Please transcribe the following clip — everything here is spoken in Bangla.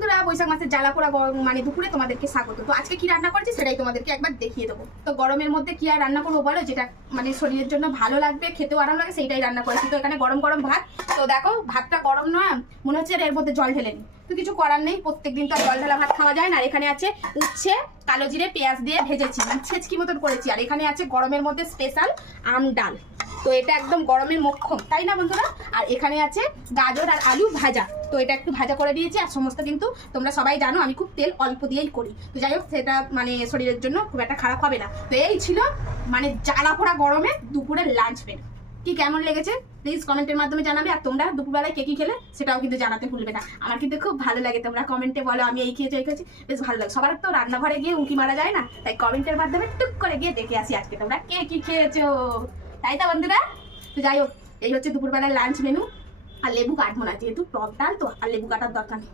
বন্ধুরা বৈশাখ মাসের জ্বালা পোড়া মানে দুপুরে তোমাদেরকে স্বাগত। তো আজকে কি রান্না করছি সেটাই তোমাদেরকে একবার দেখিয়ে দেবো। তো গরমের মধ্যে কি আর রান্না করবো বলো, যেটা মানে শরীরের জন্য ভালো লাগবে, খেতেও আরাম লাগে, সেইটাই রান্না করেছি। তো এখানে গরম গরম ভাত। তো দেখো ভাতটা গরম নয়, মনে হচ্ছে এর মধ্যে জল ঢেলে নি। তো কিছু করার নেই, প্রত্যেকদিন তো জল ঢালা ভাত খাওয়া যায় না। আর এখানে আছে উচ্ছে কালো জিরে পেঁয়াজ দিয়ে ভেজেছি, মানে ছেচকি মতন করেছি। আর এখানে আছে গরমের মধ্যে স্পেশাল আম ডাল। তো এটা একদম গরমের মোক্ষম, তাই না বন্ধুরা? আর এখানে আছে গাজর আর আলু ভাজা। তো এটা একটু ভাজা করে দিয়েছি। আর সমস্ত কিন্তু তোমরা সবাই জানো আমি খুব তেল অল্প দিয়েই করি। তো যাই হোক, সেটা মানে শরীরের জন্য খুব একটা খারাপ হবে না। তো এই ছিল মানে জ্বালা পোড়া গরমে দুপুরের লাঞ্চ মেনু। কি কেমন লেগেছে প্লিজ কমেন্টের মাধ্যমে জানাবে। আর তোমরা দুপুরবেলায় কে কি খেলে সেটাও কিন্তু জানাতে ভুলবে না। আমার কিন্তু খুব ভালো লাগে তোমরা কমেন্টে বলো আমি এই খেয়েছি এই খেয়েছি, বেশ ভালো লাগে। সবার তো রান্নাঘরে গিয়ে উঁকি মারা যায় না, তাই কমেন্টের মাধ্যমে টুক করে গিয়ে দেখে আসি আজকে তোমরা কে কি খেয়েছো, তাই তো বন্ধুরা? তো যাই হোক, এই হচ্ছে দুপুরবেলার লাঞ্চ মেনু। আর লেবু কাটবো না, যেহেতু টক ডাল তো আর লেবু কাটার দরকার নেই।